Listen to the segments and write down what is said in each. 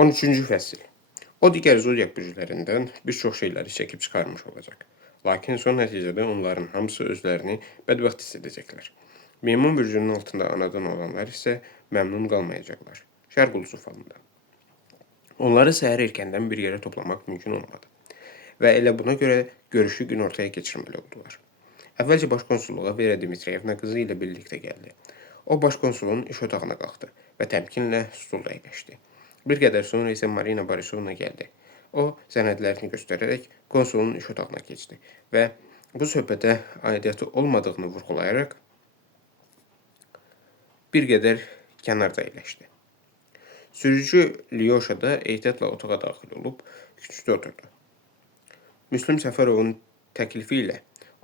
13-cü fəsil. O digər zodiak bürclərindən bir çox şeyləri çəkib çıxarmış olacaq. Lakin son nəticədə onların hamısı özlərini bədbəxt hiss edəcəklər. Meymun bürcünün altında anadan olanlar isə məmnun qalmayacaqlar. Şərq ulusu falında. Onları səhər erkəndən bir yerə toplamaq mümkün olmadı. Və elə buna görə görüşü günortaya keçirməli oldular. Əvvəlcə başkonsulluğa Vera Dmitrievna qızı ilə birlikdə gəldi. O başkonsulun iş otağına qalxdı və təmkinlə stulda əyləşdi. Bir qədər sonra isə Marina Borisovna gəldi. O, sənədlərini göstərərək konsulun iş otağına keçdi və bu söhbətə aidiyyatı olmadığını vurğulayaraq bir qədər kənarda əyləşdi. Sürücü Lyosha da ehtiyatla otağa daxil olub küçükdə oturdu. Müslüm Səfərovun təklifi ilə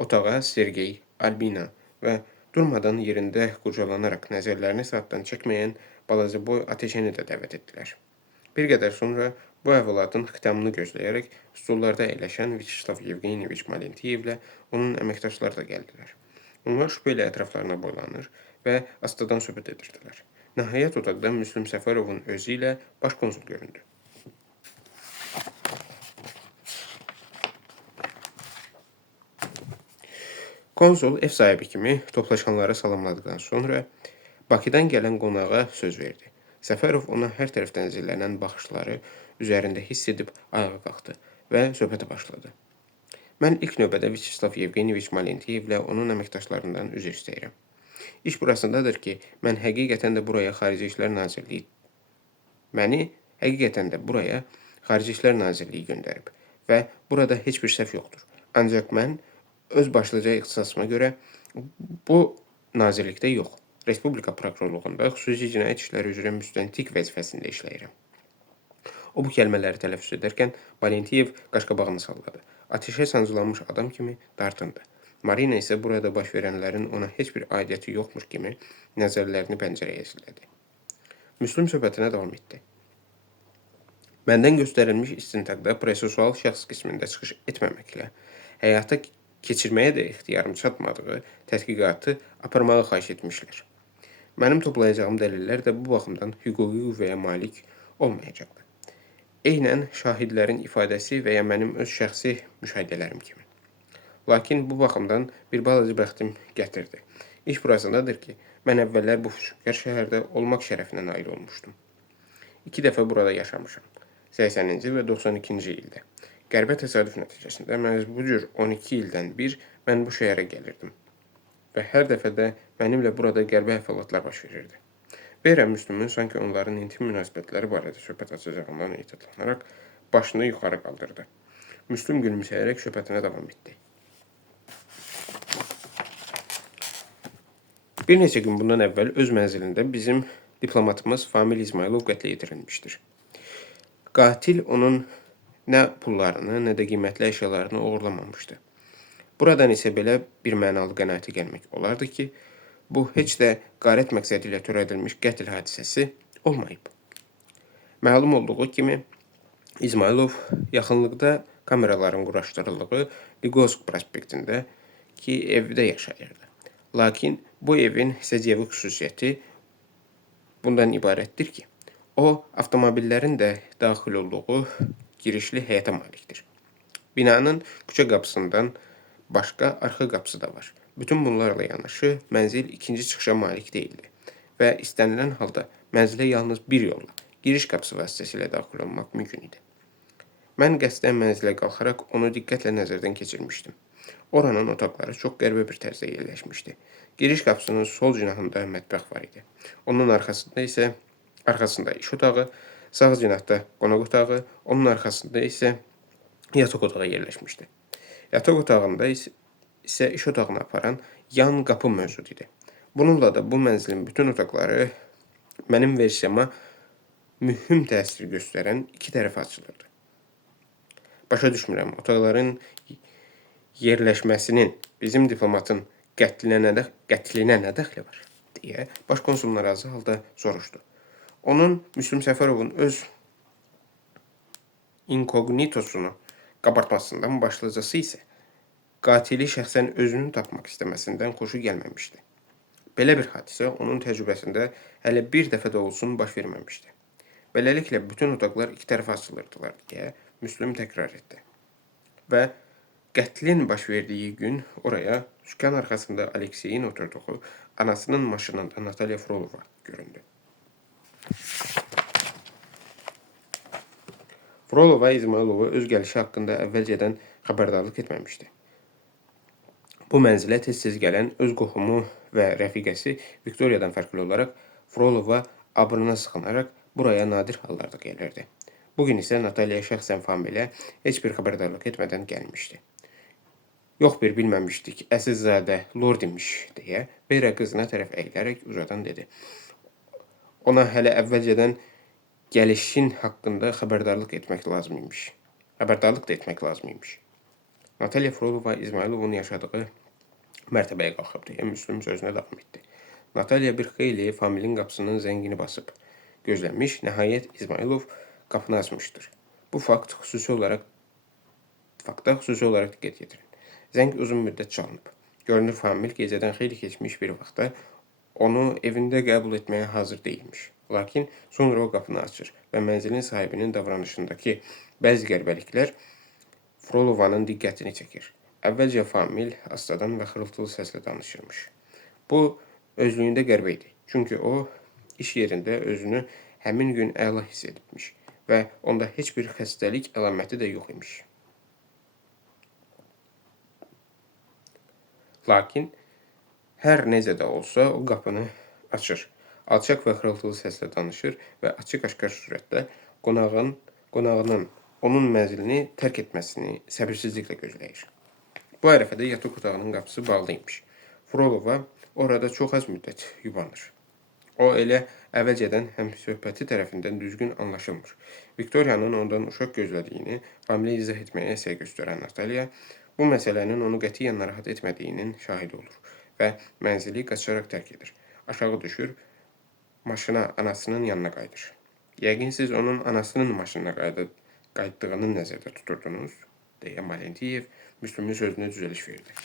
otağa Sergey, Albina və durmadan yerində qurcalanaraq nəzərlərini saatdan çəkməyən balaca boy Ateşeni də dəvət etdilər. Bir qədər sonra bu əhvalatın xitamını gözləyərək stullarda əyləşən Vyacheslav Yevgeniyeviç Malentiyevlə onun əməkdaşları da gəldilər. Onlar şübhə ilə ətraflarına boylanır və astadan söhbət edirdilər. Nəhayət otaqda Müslüm Səfərovun özü ilə başkonsul göründü. Konsul ev sahibi kimi toplaşanlara salamladıqdan sonra Bakıdan gələn qonağa söz verdi. Səfərov ona hər tərəfdən zillənən baxışları üzərində hiss edib ayağa qalxdı və söhbətə başladı. Mən ilk növbədə Vyacheslav Yevgeniyeviç Malentiyevlə onun əməkdaşlarından üzr istəyirəm. İş burasındadır ki, məni həqiqətən də buraya Xarici İşlər Nazirliyi göndərib və burada heç bir səhv yoxdur. Ancaq mən öz başlıca ixtisasıma görə bu nazirlikdə yox, Respublika prokurorluğunda xüsusi cinayət işləri üzrə müstəntiq vəzifəsində işləyirəm. O bu kəlmələri tələffüz edərkən Valentiyev qaşqabağını salladı. Ateşə sancılanmış adam kimi dartındı. Marina isə burada baş verənlərin ona heç bir aidiyyəti yoxmuş kimi nəzərlərini pəncərəyə zillədi. Müslüm söhbətinə davam etdi. Məndən göstərilmiş istintaqda prosesual şəxs qismində çıxış etməməklə həyata keçirməyə də ixtiyarım çatmadığı tədqiqatı aparmağı xahiş etmişlər. Mənim toplayacağım dəlillər də bu baxımdan hüquqi qüvvəyə malik olmayacaqdır. Eynən şahidlərin ifadəsi və ya mənim öz şəxsi müşahidələrim kimi. Lakin bu baxımdan bir balaca bəxtim gətirdi. İş burasındadır ki, mən əvvəllər bu füsunkar şəhərdə olmaq şərəfinə nail olmuşdum. 2 dəfə burada yaşamışam. 80-ci və 92-ci ildə. Qəribə təsadüf nəticəsində məhz bu cür 12 ildən bir mən bu şəhərə gəlirdim. Və hər dəfə də mənimlə burada qəribə əhvalatlar baş verirdi. Vera Müslümün sanki onların intim münasibətləri barədə söhbət açacağından ehtiyatlanaraq başını yuxarı qaldırdı. Müslüm gülümsəyərək söhbətinə davam etdi. Bir neçə gün bundan əvvəl öz mənzilində bizim diplomatımız Famil İsmailov qətlə yetirilmişdir. Qatil onun nə pullarını, nə də qiymətli əşyalarını oğurlamamışdı. Buradan isə belə bir mənalı qənaətə gəlmək olardı ki, bu heç də qarət məqsədi ilə törədilmiş qətl hadisəsi olmayıb. Məlum olduğu kimi, İsmailov yaxınlıqda kameraların quraşdırıldığı Ligovsk prospektində ki, evdə yaşayırdı. Lakin bu evin hissəcəvi xüsusiyyəti bundan ibarətdir ki, o, avtomobillərin də daxil olduğu girişli həyətə malikdir. Binanın küçə qapısından başqa arxa qapısı da var. Bütün bunlarla yanaşı mənzil ikinci çıxışa malik deyildi və istənilən halda mənzilə yalnız bir yolla, giriş qapısı vasitəsilə daxil olmaq mümkün idi. Mən qəsdən mənzilə qalxaraq onu diqqətlə nəzərdən keçirmişdim. Oranın otaqları çox qəribə bir tərzdə yerləşmişdi. Giriş qapısının sol cinahında mətbəx var idi. Onun arxasında iş otağı, sağ cinahda qonaq otağı, onun arxasında isə yataq otağı yerləşmişdi. Yataq otağında isə iş otağına aparan yan qapı mövcud idi. Bununla da bu mənzilin bütün otaqları mənim versiyama mühüm təsir göstərən iki tərəfə açılırdı. Başa düşmürəm, otaqların yerləşməsinin bizim diplomatın qətlinə nə dəxli var, deyə başkonsul narazı halda soruşdu. Onun Müslüm Səfərovun öz inkognitosunu qabartmasından başlıcası isə qatili şəxsən özünün tapmaq istəməsindən xoşu gəlməmişdi. Belə bir hadisə onun təcrübəsində hələ bir dəfə də olsun baş verməmişdi. Beləliklə bütün otaqlar iki tərəfə açılırdılar deyə Müslüm təkrar etdi. Və qətlin baş verdiyi gün oraya sükan arxasında Alekseyin oturduğu anasının maşınında Natalya Frolova göründü. Frolova İzmailova öz gəlişi haqqında əvvəlcədən xəbərdarlıq etməmişdi. Bu mənzilə tez-tez gələn öz qohumu və rəfiqəsi Viktoriyadan fərqli olaraq Frolova abrına sıxınaraq buraya nadir hallarda gəlirdi. Bugün isə Natalya şəxsən Familə heç bir xəbərdarlıq etmədən gəlmişdi. Yox bir bilməmişdik, əsilzadə lord imiş deyə Vera qızına tərəf əyilərək ucadan dedi. Ona hələ əvvəlcədən gəlişin haqqında xəbərdarlıq da etmək lazım imiş. Natalya Frolova İzmailovun yaşadığı mərtəbəyə qalxıb deyə Müslüm sözünə davam etdi. Natalya bir xeyli Familin qapısının zəngini basıb gözləmiş, nəhayət İzmailov qapını açmışdır. Bu fakta xüsusi olaraq diqqət yetirin. Zəng uzun müddət çalınıb. Görünür Famil gecədən xeyli keçmiş bir vaxtda onu evində qəbul etməyə hazır deyilmiş. Lakin sonra o qapını açır və mənzilin sahibinin davranışındakı bəzi qəribəliklər Frolovanın diqqətini çəkir. Əvvəlcə Famil astadan və xırıltılı səslə danışırmış. Bu özlüyündə qəribə idi. Çünki o iş yerində özünü həmin gün əla hiss edibmiş və onda heç bir xəstəlik əlaməti də yox imiş. Lakin hər necə də olsa o qapını açır. Alçaq və xırıltılı səslə danışır və açıq-aşkar surətdə qonağının onun mənzilini tərk etməsini səbirsizliklə gözləyir. Bu ərəfədə yataq otağının qapısı bağlıymış. Frolova orada çox az müddət yubanır. O elə əvvəlcədən həm söhbəti tərəfindən düzgün anlaşılmır. Viktoriyanın ondan uşaq gözlədiyini Familə izah etməyə səy göstərən Natalya bu məsələnin onu qətiyyən narahat etmədiyinin şahidi olur və mənzili qaçaraq tərk edir. Aşağı düşür, maşına anasının yanına qayıdır. Yəqin siz onun anasının maşınına qayıtdığını nəzərdə tuturdunuz, deyə Malentiyev Müslümün sözünə düzəliş verdi.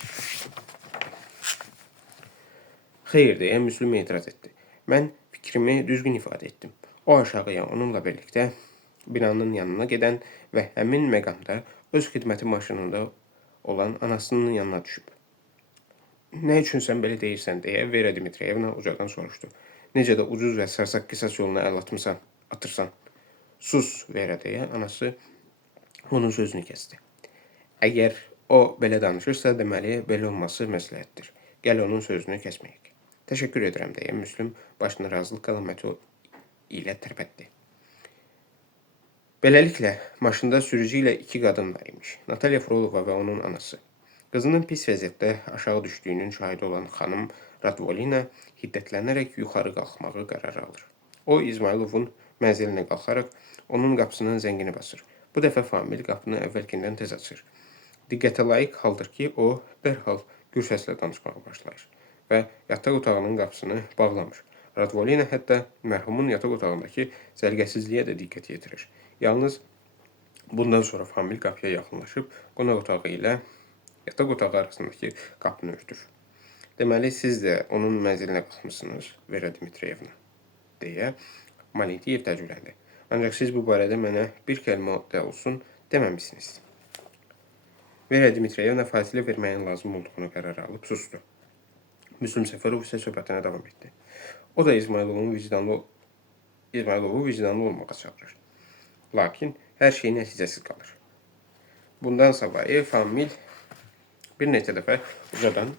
Xeyr, deyə Müslüm etiraz etdi. Mən fikrimi düzgün ifadə etdim. O aşağıya onunla birlikdə binanın yanına gedən və həmin məqamda öz xidməti maşınında olan anasının yanına düşüb. Nə üçün sən belə deyirsən, deyə Vera Dmitriyevna ucadan soruşdu. Necə də ucuz və sarsaq qisas yoluna əl atırsan. Sus, Vera, deyə anası onun sözünü kəsdi. Əgər o belə danışırsa, deməli, belə olması məsləhətdir. Gəl onun sözünü kəsməyək. Təşəkkür edirəm, deyə Müslüm başını razılıq əlaməti ilə tərpətdi. Beləliklə, maşında sürücü ilə iki qadın var imiş. Natalya Frolova və onun anası. Qızının pis vəziyyətdə aşağı düşdüyünün şahidi olan xanım Radvolina hiddətlənərək yuxarı qalxmağı qərar alır. O, İzmailovun mənzilinə qalxaraq onun qapısının zəngini basır. Bu dəfə Famil qapını əvvəlkindən tez açır. Diqqətə layiq haldır ki, o dərhal gür səslə danışmağa başlayır və yataq otağının qapısını bağlamış. Radvolina hətta mərhumun yataq otağındakı səliqəsizliyə də diqqət yetirir. Yalnız bundan sonra Famil qapıya yaxınlaşıb qonaq otağı ilə yataq otağı arasındakı qapını örtür. Deməli, siz də onun mənzilinə qalxmışsınız, Vera Dmitriyevna, deyə Malentiyev təcrübələndi. Ancaq siz bu barədə mənə bir kəlmə də olsun deməmişsiniz. Vera Dmitriyevna fasilə verməyin lazım olduğunu qərar alıb sustu. Müslüm Səfərov isə söhbətinə davam etdi. O da İzmailovu vicdanlı olmağa çağırır. Lakin hər şey nəticəsiz qalır. Bundan savayı Famil bir neçə dəfə ucadan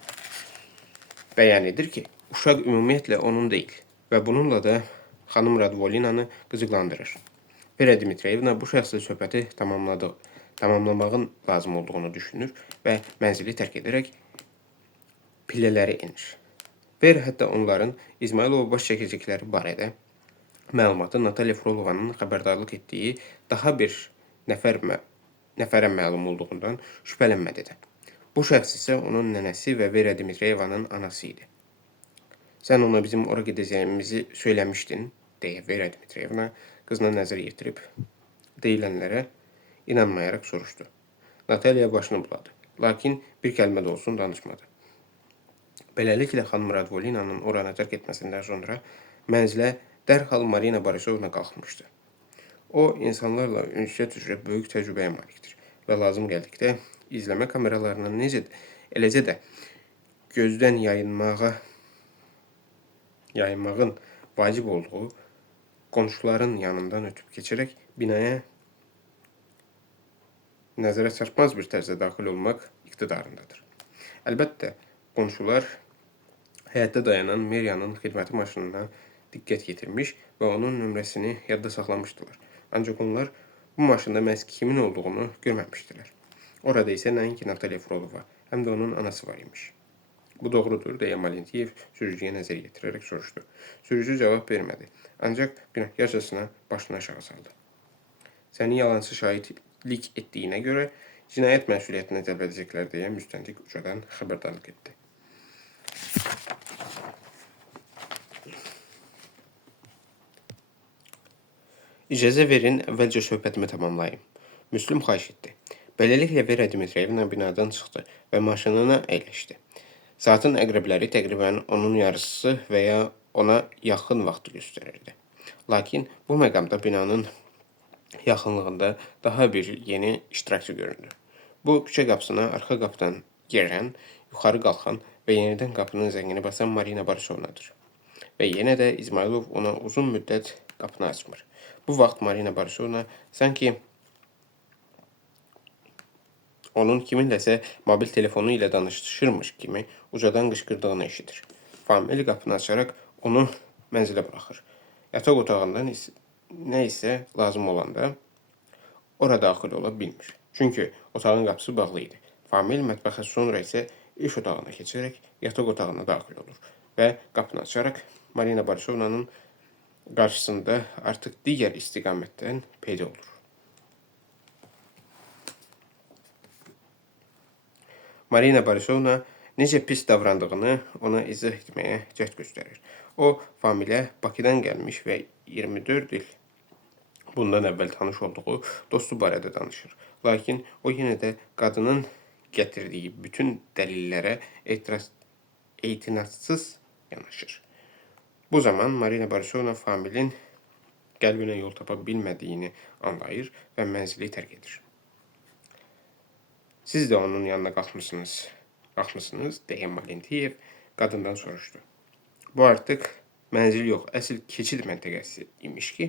bəyan edir ki, uşaq ümumiyyətlə onun deyil və bununla da xanım Radvolinanı qıcıqlandırır. Vera Dmitriyevna bu şəxslə söhbəti tamamlamağın lazım olduğunu düşünür və mənzili tərk edərək pillələri enir. Vera hətta onların İzmailova baş çəkəcəkləri barədə məlumatı Natalya Frolovanın xəbərdarlıq etdiyi daha bir nəfərə məlum olduğundan şübhələnmədi də. Bu şəxs isə onun nənəsi və Vera Dmitriyevanın anası idi. Sən ona bizim ora gedəcəyimizi söyləmişdin, deyə Vera Dmitriyevna qızına nəzər yetirib deyilənlərə inanmayaraq soruşdu. Natalya başını buladı, lakin bir kəlmə də olsun danışmadı. Beləliklə xanım Radvolinanın oranı tərk etməsindən sonra mənzilə dərhal Marina Borisovna qalxmışdı. O, insanlarla ünsiyyət üzrə böyük təcrübəyə malikdir və lazım gəldikdə izləmə kameralarının eləcə də gözdən yayınmağın vacib olduğu qonşuların yanından ötüb keçərək binaya nəzərə çarpmaz bir tərzdə daxil olmaq iqtidarındadır. Əlbəttə, qonşular həyətdə dayanan Meriyanın xidməti maşınına diqqət yetirmiş və onun nömrəsini yadda saxlamışdılar. Ancaq onlar bu maşında məhz kimin olduğunu görməmişdilər. Orada isə nəinki Natalya Frolova, həm də onun anası var imiş. Bu doğrudur, deyə Malentiyev sürücüyə nəzər yetirərək soruşdu. Sürücü cavab vermədi, ancaq günahkarcasına başını aşağı saldı. Səni yalancı şahidlik etdiyinə görə cinayət məsuliyyətinə cəlb edəcəklər deyə müstəntiq ucadan xəbərdarlıq etdi. İcazə verin, əvvəlcə söhbətimi tamamlayım. Müslüm xahiş etdi. Beləliklə Vera Dmitrievna binadan çıxdı və maşınına əyləşdi. Saatın əqrəbləri təqribən onun yarısı və ya ona yaxın vaxtı göstərirdi. Lakin bu məqamda binanın yaxınlığında daha bir yeni iştirakçı göründü. Bu, küçə qapısına arxa qapıdan girən, yuxarı qalxan və yenidən qapının zəngini basan Marina Borisovnadır. Və yenə də İzmailov ona uzun müddət qapını açmır. Bu vaxt Marina Borisovna sanki onun kiminləsə mobil telefonu ilə danışırmış kimi ucadan qışqırdığını eşidir. Famili qapını açaraq onu mənzilə buraxır. Yataq otağından nə isə lazım olanda ora daxil ola bilmir. Çünki otağın qapısı bağlı idi. Famil mətbəxə sonra isə iş otağına keçərək yataq otağına daxil olur və qapını açaraq Marina Borisovnanın qarşısında artıq digər istiqamətdən peyda olur. Marina Borisovna necə pis davrandığını ona izah etməyə cəhd göstərir. O, Familə Bakıdan gəlmiş və 24 il bundan əvvəl tanış olduğu dostu barədə danışır. Lakin o yenə də qadının gətirdiyi bütün dəlillərə etinadsız yanaşır. Bu zaman Marina Borisovna Familin qəlbinə yol tapa bilmədiyini anlayır və mənzili tərk edir. Siz də onun yanına qalxmısınız, deyə Malentiyev qadından soruşdu. Bu artıq mənzil yox, əsl keçid məntəqəsi imiş ki.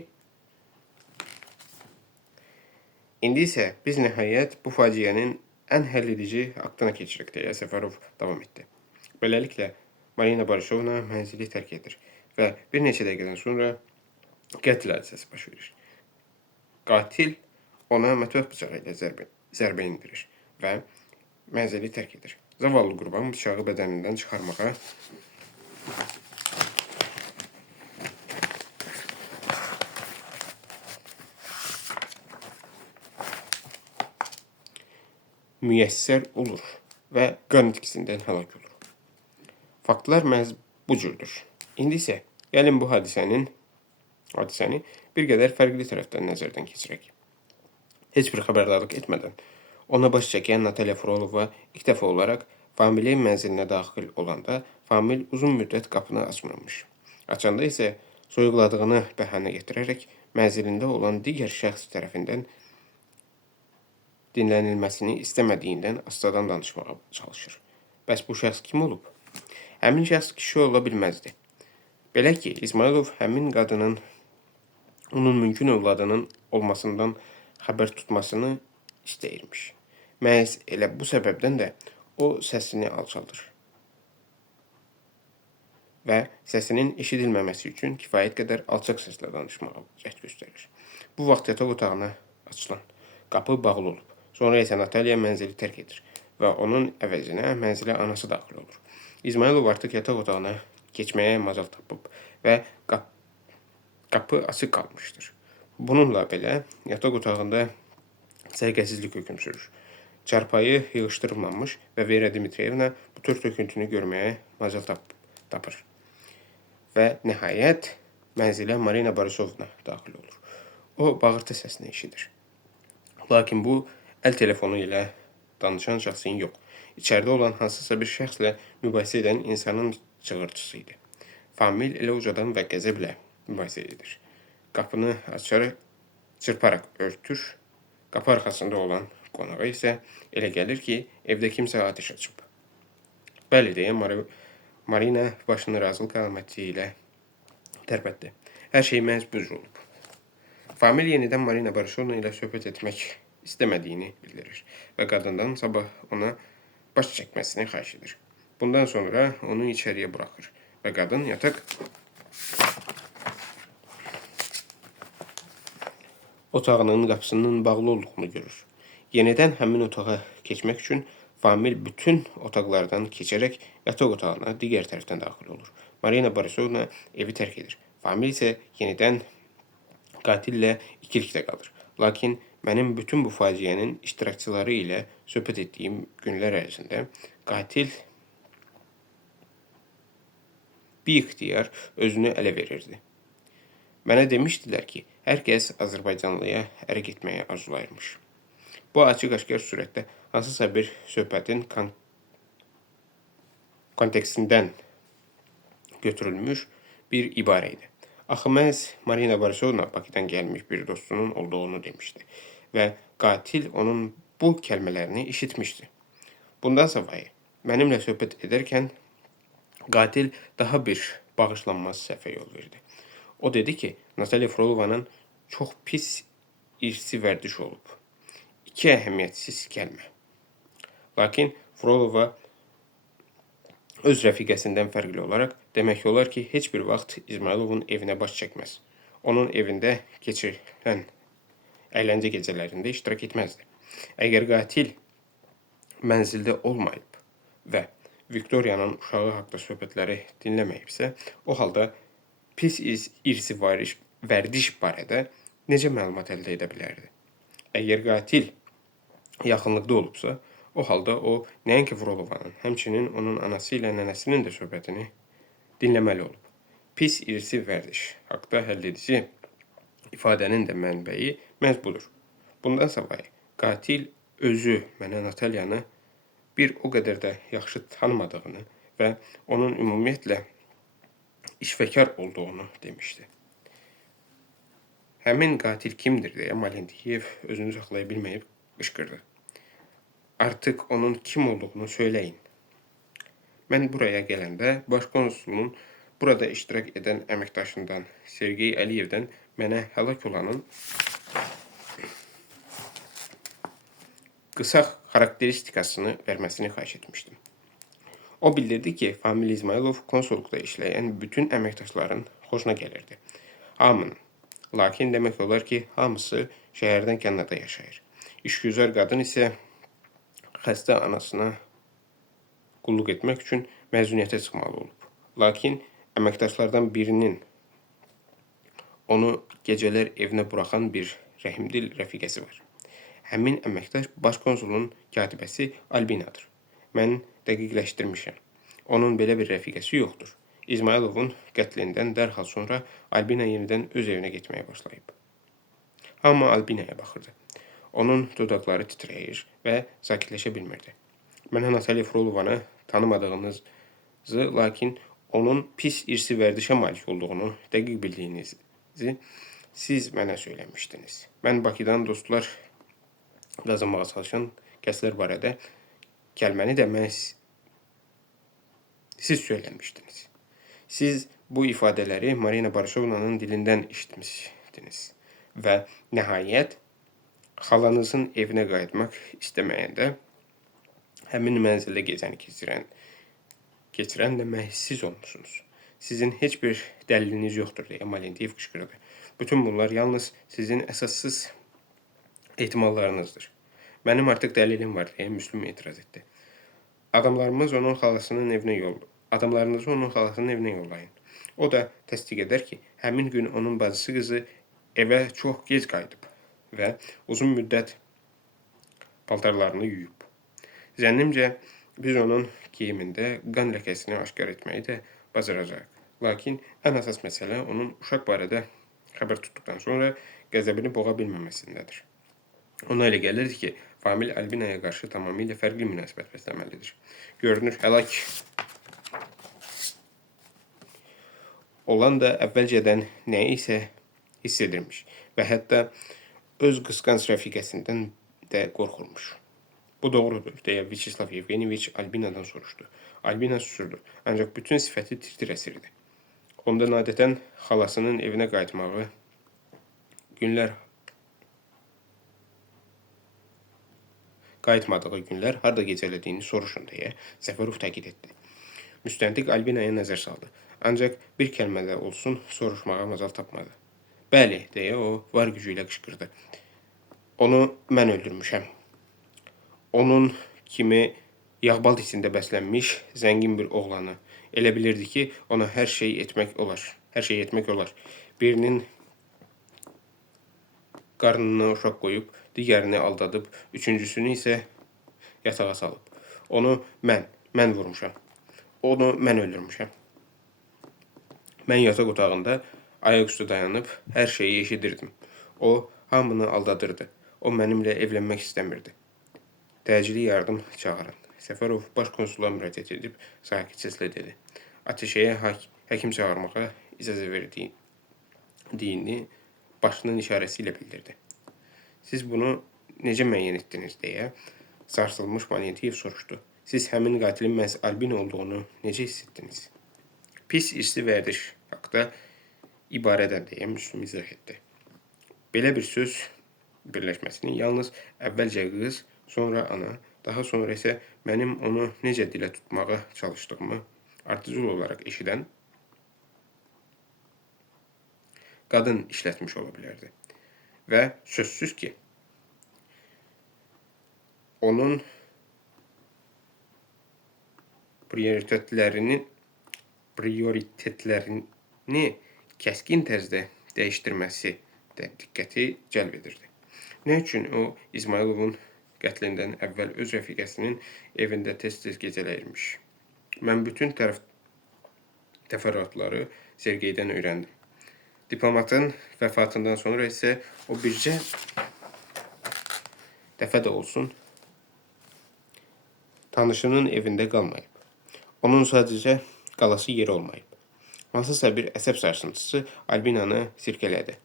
İndi isə biz nəhayət bu faciənin ən həlledici aktına keçirik, deyə Səfərov davam etdi. Beləliklə, Marina Borisovna mənzili tərk edir və bir neçə dəqiqədən sonra qətl hadisəsi baş verir. Qatil ona mətbəx bıçağı ilə zərbə indirir və mənzili tərk edir. Zavallı qurban bıçağı bədənindən çıxarmağa müyəssər olur və qan itkisindən həlak olur. Faktlar məhz bu cürdür. İndi isə gəlin bu hadisəni bir qədər fərqli tərəfdən nəzərdən keçirək. Heç bir xəbərdarlıq etmədən ona baş çəkən Natalya Frolova ilk dəfə olaraq Familin mənzilinə daxil olanda Famil uzun müddət qapını açmamış. Açanda isə soyuqladığını bəhanə gətirərək mənzilində olan digər şəxs tərəfindən dinlənilməsini istəmədiyindən astadan danışmağa çalışır. Bəs bu şəxs kim olub? Həmin şəxs kişi ola bilməzdi. Belə ki, İzmailov həmin qadının onun mümkün övladının olmasından xəbər tutmasını istəyirmiş. Məhz elə bu səbəbdən də o səsini alçaldır və səsinin eşidilməməsi üçün kifayət qədər alçaq səslə danışmağa cəhd göstərir. Bu vaxt yataq otağına açılan qapı bağlı olub. Sonra isə Natalya mənzili tərk edir və onun əvəzinə mənzilə anası daxil olur. İzmailov artıq yataq otağına keçməyə macal tapıb və qapı açıq qalmışdır. Bununla belə yataq otağında səliqəsizlik hökm sürür. Çarpayı yığışdırılmamış və Vera Dmitrievna bu tür töküntünü görməyə macal tapır. Və nəhayət mənzilə Marina Borisovna daxil olur. O bağırtı səsini eşidir. Lakin bu əl telefonu ilə danışan şəxsin yox, içəridə olan hansısa bir şəxslə mübahisə edən insanın çığırtısı idi. Famil elə ucadan və qəzəblə mübahisə edir. Qapını açaraq çırparaq örtür. Qapı arxasında olan qonağa isə elə gəlir ki, evdə kimsə atəş açıb. Bəli deyə Marina başını razılıq əlaməti ilə tərpətdi. Hər şey məhz bu cür olub. Famil yenidən Marina Borisovna ilə söhbət etmək istəmədiyini bildirir və qadından sabah ona baş çəkməsini xahiş edir. Bundan sonra onu içəriyə buraxır və qadın yataq otağının qapısının bağlı olduğunu görür. Yenidən həmin otağa keçmək üçün Famil bütün otaqlardan keçərək yataq otağına digər tərəfdən daxil olur. Marina Borisovna evi tərk edir. Famil isə yenidən qatillə ikilikdə qalır. Lakin mənim bütün bu faciənin iştirakçıları ilə söhbət etdiyim günlər ərzində qatil biixtiyar özünü ələ verirdi. Mənə demişdilər ki, hər kəs Azərbaycanlıya ərə getməyə arzulayırmış. Bu açıq-aşkar surətdə hansısa bir söhbətin kontekstindən götürülmüş bir ibarə idi. Axı məhz Marina Borisovna Bakıdan gəlmiş bir dostunun olduğunu demişdi və qatil onun bu kəlmələrini eşitmişdi. Bundan savayı, mənimlə söhbət edərkən qatil daha bir bağışlanmaz səhvə yol verdi. O dedi ki, Natalya Frolovanın çox pis irsi vərdiş olub. İki əhəmiyyətsiz kəlmə. Lakin Frolova öz rəfiqəsindən fərqli olaraq demək olar ki, heç bir vaxt İzmayılovun evinə baş çəkməz. Onun evində keçirilən əyləncə gecələrində iştirak etməzdi. Əgər qatil mənzildə olmayıb və Viktoriyanın uşağı haqda söhbətləri dinləməyibsə, o halda pis irsi vərdiş barədə necə məlumat əldə edə bilərdi? Əgər qatil yaxınlıqda olubsa, o halda o nəinki Frolovanın, həmçinin onun anası ilə nənəsinin də söhbətini dinləməli olub. Pis irsi vərdiş haqda həlledici ifadənin də mənbəyi məhz budur. Bundan savayı qatil özü mənə Natalyanı bir o qədər də yaxşı tanımadığını və onun ümumiyyətlə işvəkar olduğunu demişdi. Həmin qatil kimdir deyə Malendiyev özünü saxlaya bilməyib qışqırdı. Artıq onun kim olduğunu söyləyin. Mən buraya gələndə başkonsulun burada iştirak edən əməkdaşından Sergey Əliyevdən mənə həlak olanın qısa xarakteristikasını verməsini xahiş etmişdim. O bildirdi ki, Famil İzmayılov konsulluqda işləyən bütün əməkdaşların xoşuna gəlirdi. Hamının. Lakin demək olar ki, hamısı şəhərdən kənarda yaşayır. İşgüzar qadın isə xəstə anasına qulluq etmək üçün məzuniyyətə çıxmalı olub. Lakin əməkdaşlardan birinin onu gecələr evinə buraxan bir rəhimdil rəfiqəsi var. Həmin əməkdaş başkonsulun katibəsi Albinadır. Mən dəqiqləşdirmişəm. Onun belə bir rəfiqəsi yoxdur. İzmayılovun qətlindən dərhal sonra Albina yenidən öz evinə getməyə başlayıb. Hamı Albinaya baxırdı. Onun dodaqları titrəyir və sakitləşə bilmirdi. Mənə Natalya Frolovanı tanımadığınızı, lakin onun pis irsi vərdişə malik olduğunu dəqiq bildiyinizi siz mənə söyləmişdiniz. Mən Bakıdan dostlar qazanmağa çalışan kəslər barədə kəlməni də məhz siz söyləmişdiniz. Siz bu ifadələri Marina Borisovnanın dilindən eşitmişdiniz və nəhayət xalanızın evinə qayıtmaq istəməyəndə həmin mənzildə gecəni keçirən də məhz siz olmuşsunuz. Sizin heç bir dəliliniz yoxdur deyə Malendiyev qışqırdı. Bütün bunlar yalnız sizin əsassız ehtimallarınızdır. Mənim artıq dəlilim var deyə Müslüm etiraz etdi. Adamlarınızı onun xalasının evinə yollayın. O da təsdiq edər ki, həmin gün onun bacısı qızı evə çox gec qayıdıb və uzun müddət paltarlarını yuyub. Zənnimcə, biz onun geyimində qan ləkəsini aşkar etməyi də bacaracaq. Lakin ən əsas məsələ onun uşaq barədə xəbər tutduqdan sonra qəzəbini boğa bilməməsindədir. Ona elə gəlirdi ki, Famil Albinaya qarşı tamamilə fərqli münasibət bəsləməlidir. Görünür, həlak olan da əvvəlcədən nəyi isə hiss edirmiş və hətta öz qısqanc rəfiqəsindən də qorxurmuş. Bu doğrudur, deyə Vyacheslav Yevgeniyeviç Albinadan soruşdu. Albina susurdu, ancaq bütün sifəti tir-tir əsirdi. Ondan adətən xalasının evinə qayıtmağı, qayıtmadığı günlər harda gecələdiyini soruşun deyə Səfərov təkid etdi. Müstəntiq Albinaya nəzər saldı. Ancaq bir kəlmə də olsun soruşmağa macal tapmadı. Bəli, deyə o var gücü ilə qışqırdı. Onu mən öldürmüşəm. Onun kimi yağbal içində bəslənmiş zəngin bir oğlanı. Elə bilirdi ki, ona hər şey etmək olar. Birinin qarnına uşaq qoyub, digərini aldadıb, üçüncüsünü isə yatağa salıb. Onu mən vurmuşam. Onu mən öldürmüşəm. Mən yataq otağında ayaqüstü dayanıb hər şeyi eşidirdim. O hamını aldadırdı. O mənimlə evlənmək istəmirdi. Təcili yardım çağırın. Səfərov baş konsula müraciət edib sakitcəslə dedi. Ateşəyə həkim çağırmağa icazə verdiyini başının işarəsi ilə bildirdi. Siz bunu necə müəyyən etdiniz deyə sarsılmış Manyetiv soruşdu. Siz həmin qatilin məhz Albina olduğunu necə hiss etdiniz? Pis irsi vərdiş haqda ibarədən deyə Müslüm izah etdi. Belə bir söz birləşməsini yalnız əvvəlcə qız, sonra ana, daha sonra isə mənim onu necə dilə tutmağa çalışdığımı ardıcıl olaraq eşidən qadın işlətmiş ola bilərdi. Və sözsüz ki, onun prioritetlərini kəskin tərzdə dəyişdirməsi də diqqəti cəlb edirdi. Nə üçün o İzmayılovun qətlindən əvvəl öz rəfiqəsinin evində tez-tez gecələyirmiş? Mən bütün təfərrüatları Sergeydən öyrəndim. Diplomatın vəfatından sonra isə o bircə dəfə də olsun tanışının evində qalmayıb. Onun sadəcə qalası yeri olmayıb. Hansısa bir əsəb sarsıntısı Albinanı sirkələdi.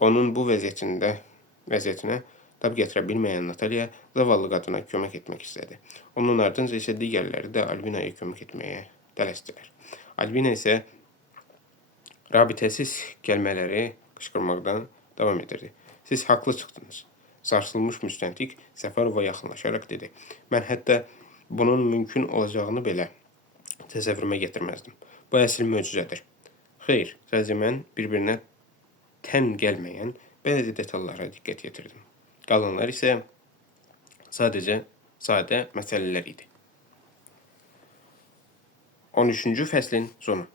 Onun bu vəziyyətinə tab gətirə bilməyən Natalya zavallı qadına kömək etmək istədi. Onun ardınca isə digərləri də Albinaya kömək etməyə tələsdilər. Albina isə rabitəsiz kəlmələri qışqırmaqdan davam edirdi. Siz haqlı çıxdınız. Sarsılmış müstəntiq Səfərova yaxınlaşaraq dedi. Mən hətta bunun mümkün olacağını belə təsəvvürümə gətirməzdim. Bu əsl möcüzədir. Xeyr, sadəcə mən bir-birinə tən gəlməyən bəzi detallara diqqət yetirdim. Qalanlar isə sadə məsələlər idi. 13-cü fəslin sonu.